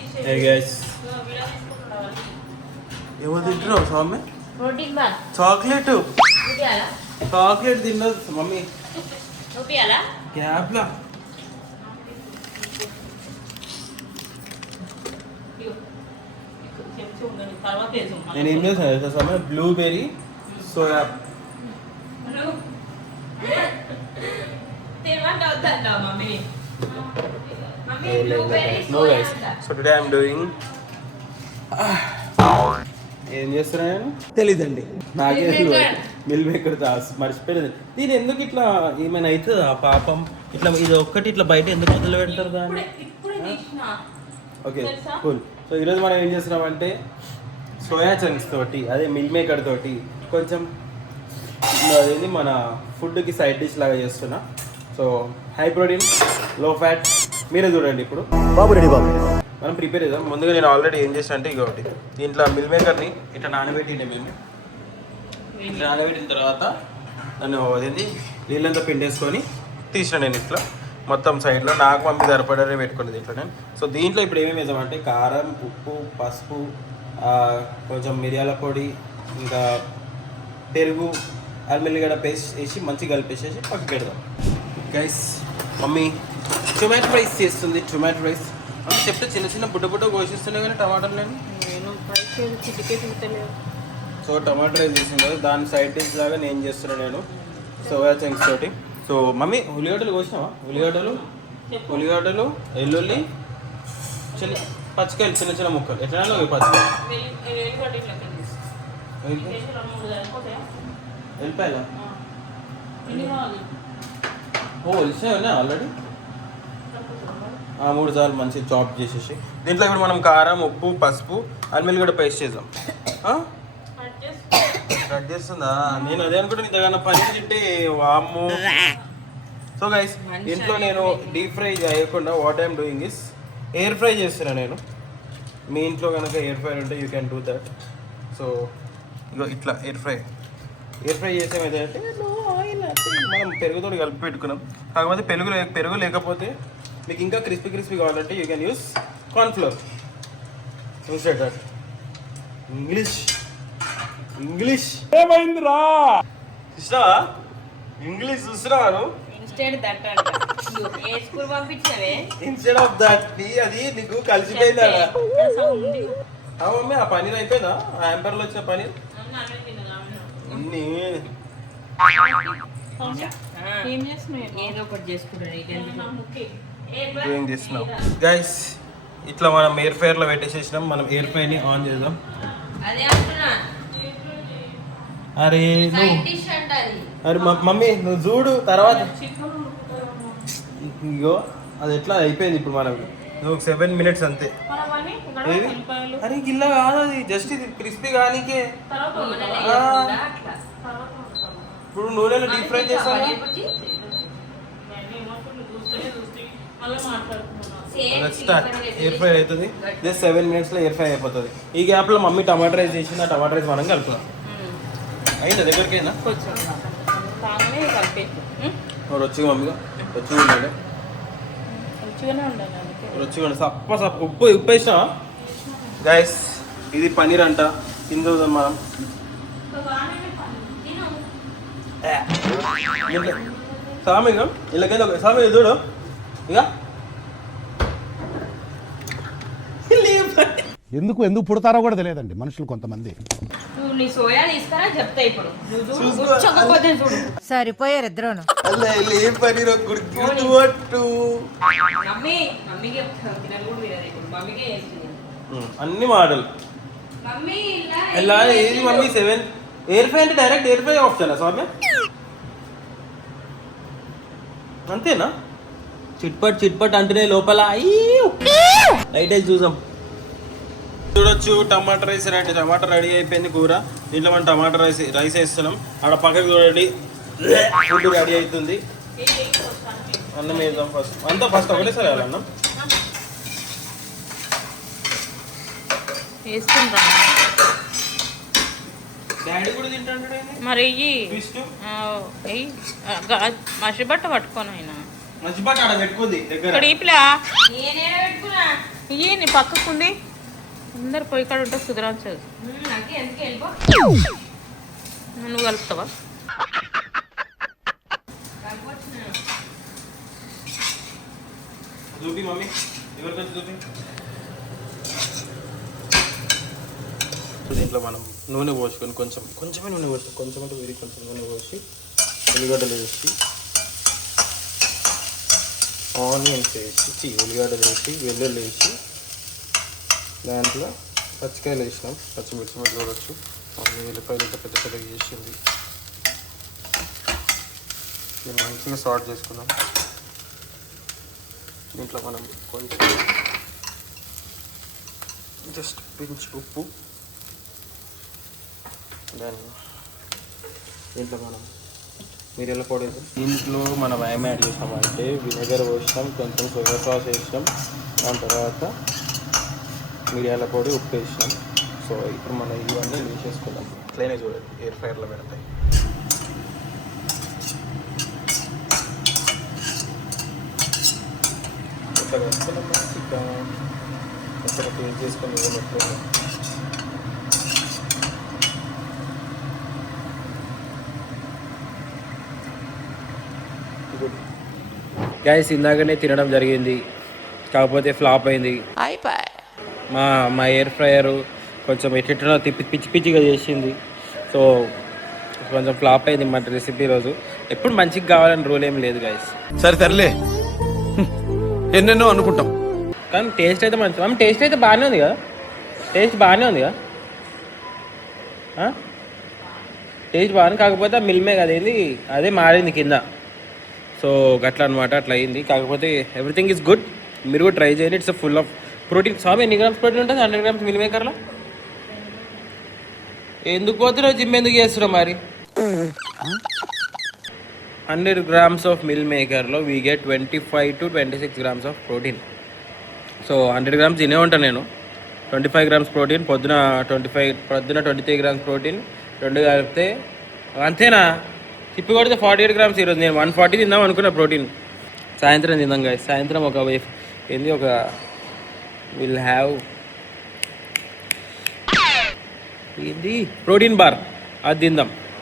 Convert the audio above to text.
Hey guys. ఏమో తింటున్నావు Swamy? Chocolate chocolate తిన్నది మమ్మీ క్యాబ్లా. నేను ఏం చేస్తాను Swamy? Blueberry soya. No guys. So today I'm doing ఏం చేస్తున్నా నేను తెలీదండి నాకే మిల్ మేకర్ మర్చిపోలేదు. దీని ఎందుకు ఇట్లా ఏమైనా అవుతుందా పాపం? ఇట్లా ఇది ఒక్కటి ఇట్లా బయట ఎందుకు మొదలు పెడతారు దాన్ని? Okay cool. సో ఈరోజు మనం ఏం చేస్తున్నామంటే సోయా చంక్స్ తోటి అదే మిల్ మేకర్ తోటి కొంచెం అదేంటి మన ఫుడ్కి సైడ్ డిష్ లాగా చేస్తున్నా. సో హై ప్రోటీన్ లో ఫ్యాట్ మీరే చూడండి. ఇప్పుడు బాబు రెడీ బాబు మనం ప్రిపేర్ చేద్దాం. ముందుగా నేను ఆల్రెడీ ఏం చేసాను అంటే ఇంకొకటి దీంట్లో మిల్ మేకర్ని ఇట్లా నానబెట్టిండే మేము. ఇట్లా నానబెట్టిన తర్వాత నన్ను అదేంటి నీళ్ళంతా పిండేసుకొని తీసిన నేను ఇట్లా మొత్తం సైడ్లో నాకు మమ్మీ సరిపడే పెట్టుకుని దీంట్లో నేను. సో దీంట్లో ఇప్పుడు ఏమేమి వేసామంటే కారం, ఉప్పు, పసుపు, కొంచెం మిరియాల పొడి, ఇంకా పెరుగు, అల్లిగడ్డ పేస్ట్ వేసి మంచిగా కలిపేసేసి పక్కకి పెడదాం. గైస్ మమ్మీ టొమాటో రైస్ చేస్తుంది. టొమాటో రైస్ అంటే చెప్తే చిన్న చిన్న బుడ్డ బుడ్డ కోసిస్తున్నాయి కానీ టమాటాలు నేను సో టమాటో రైస్ చేసింది కదా దాని సైడ్ డిష్ లాగా నేను చేస్తున్నాను నేను సోయా చంక్స్ తోటి. సో మమ్మీ ఉల్లిగడ్డలు కోసినావా? ఉల్లిగడ్డలు ఎల్లుల్లి పచ్చికాయలు చిన్న చిన్న ముక్కలు ఎట్లా పచ్చికాయలు వెళ్ళిపోయా వెళ్ళినా ఆల్రెడీ 3 సార్లు మంచిగా చాప్ చేసేసి దీంట్లో ఇప్పుడు మనం కారం, ఉప్పు, పసుపు, అల్లిగడ్డ పేస్ట్ చేద్దాం. కట్ చేస్తుందా? నేను అదే అనుకుంటే ఇంతకన్నా పని తింటే వాము. సో గైస్ ఇంట్లో నేను డీప్ ఫ్రై చేయకుండా what I'm doing is air fry చేస్తున్నా నేను. మీ ఇంట్లో కనుక ఎయిర్ ఫ్రై ఉంటే you can do that. So ఇగో ఇట్లా ఎయిర్ ఫ్రై చేసాం ఏదంటే మనం పెరుగుతో కలిపి పెట్టుకున్నాం. కాకపోతే పెరుగు లేకపోతే మీకు ఇంకా క్రిస్పీ కావాలంటే యూ కెన్ యూస్ కార్న్ఫ్లోర్. చూసాడు ఇంగ్లీష్ ఏమైందిరా చూసినావా? ఇంగ్లీష్ చూసినావాను ఇన్స్టెడ్ ఆఫ్ దట్ అది నీకు కలిసిపోయిందా? మమ్మీ ఆ పనీర్ అయిపోయిందా? ఆ యాంపర్లో వచ్చిన పనీర్ గైస్ ఇట్లా మనం ఎయిర్ ఫ్రైయర్లో పెట్టేసేసినాం. మనం ఎయిర్ ఫ్రైని ఆన్ చేద్దాం. అరే మమ్మీ నువ్వు చూడు తర్వాత. ఇగో అది ఎట్లా అయిపోయింది ఇప్పుడు మనకు. నువ్వు 7 minutes అంతే. అరే గిల్ల కాదు అది జస్ట్ ఇది క్రిస్పీ కానీకే. ఇప్పుడు నూనెలో డీప్ ఫ్రై చేస్తాను. ఎయిర్ ఫ్రై అవుతుంది. జస్ట్ 7 minutesలో ఎయిర్ ఫ్రై అయిపోతుంది. ఈ గ్యాప్లో మమ్మీ టమాటో రైస్ చేసింది. ఆ టమాటో రైస్ మనం కలుపుతాం. అయిందా దగ్గరికైనా రుచిగా మమ్మీగా రుచిగా సప్ప ఉప్పు వేసినా. గైస్ ఇది పన్నీర్ అంట కింద మనం సామిగా ఇళ్ళకైనా సామి చూడు ఇక ఎందుకు పుడతారో కూడా తెలియదండి మనుషులు కొంతమంది. సరిపోయారు ఇద్దరు. అన్ని మోడల్ ఎలా ఏది మమ్మీ 7 ఎయిర్ ఫ్రై అంటే డైరెక్ట్ ఎయిర్ ఫ్రై ఆప్షన్ స్వామి అంతేనా? చిట్పట్ అంటేనే లోపల లైట్ అయితే చూసాం. చూడొచ్చు టమాటా రైస్ అంటే టమాటా రెడీ అయిపోయింది కూర. దీంట్లో మనం టమాటా రైస్ వేస్తున్నాం. ఆడ పక్కకు చూడండి ఫుడ్ రెడీ అవుతుంది. అన్నం వేద్దాం ఫస్ట్ ఒకటేసారి వేయాలి అన్నం. డాడీ కూడా తింటాడు మరి మసిబట్ట పట్టుకోను ఆయన మసిబట్ట ఆడ పెట్టుకుంది దగ్గర. ఈ నీ పక్కకుంది అందరు పొయ్యి కాడ ఉంటే సుధరాంచదు. నువ్వు కలుపుతావా? చూపి మమ్మీ, ఎవరితో చూపి. దీంట్లో మనం నూనె పోసుకొని కొంచెమే నూనె పోసి కొంచెం అంటే వీరికి కొంచెం నూనె పోసి ఉల్లిగడ్డలు వేసి ఆనియన్స్ వేసి ఉల్లిగడ్డలు వేసి వెల్లుల్లి వేసి దాంట్లో పచ్చికాయలు వేసినాం, పచ్చిమిర్చి మీద చూడవచ్చు. ఉల్లిపాయలు ఇంత పెద్ద పెద్దగా చేసింది. దీన్ని మంచిగా సాల్ట్ చేసుకున్నాం. దీంట్లో మనం కొంచెం జస్ట్ పించ్ ఉప్పు, దాన్ని దీంట్లో మనం మిరియాల పొడి, దీంట్లో మనం ఏం యాడ్ చేసామంటే విnegar పోసినాం, కొంచెం సోయా సాస్ వేసినాం, దాని తర్వాత మిరియాల పొడి, ఉప్పు వేసినాం. సో ఇప్పుడు మనం ఇవన్నీ వేసేసుకుందాం. ఇట్లనే చూడండి, ఎయిర్ ఫ్రైయర్లో పెడతాయి. ఇట్లా వేసుకున్నాం. మంచిగా ఇక్కడ టేస్ట్ చేసుకొని ఎట్లా గైస్ ఇందాకనే తినడం జరిగింది, కాకపోతే ఫ్లాప్ అయింది. మా ఎయిర్ ఫ్రైయర్ కొంచెం ఎట్లా పిచ్చి పిచ్చిగా చేసింది. సో కొంచెం ఫ్లాప్ అయింది మా రెసిపీ రోజు. ఎప్పుడు మంచిగా కావాలని రూల్ ఏం లేదు గైస్. సరే తరలే, ఎన్నెన్నో అనుకుంటాం కానీ టేస్ట్ అయితే మంచి. టేస్ట్ అయితే బాగానే ఉంది కదా, టేస్ట్ బాగానే ఉంది కదా, టేస్ట్ బాగానే. కాకపోతే మిల్మే కదేంది అదే మారింది కింద. సో అట్లా అనమాట, అట్లా అయింది. కాకపోతే ఎవ్రీథింగ్ ఈజ్ గుడ్. మీరు కూడా ట్రై చేయండి. It's full of protein. Swamy ఎన్ని గ్రామ్స్ ప్రోటీన్ ఉంటుంది 100 grams మిల్ మేకర్లో? ఎందుకు పోతున్నావు, జిమ్ ఎందుకు చేస్తున్నావు మరి? 100 grams ఆఫ్ మిల్ మేకర్లో we get 25 to 26 grams of protein. So 100 grams తినే ఉంటాను నేను. 25 grams ప్రోటీన్, పొద్దున 23 grams ప్రోటీన్, 2 కలిపితే అంతేనా? తిప్పి కొడితే 48 grams. ఈరోజు నేను 140 తిందాం అనుకున్న ప్రోటీన్. సాయంత్రం తిందాం గాయస్. సాయంత్రం ఒక విల్ హ్యావ్ ఏంది ప్రోటీన్ బార్, అది తిందాం.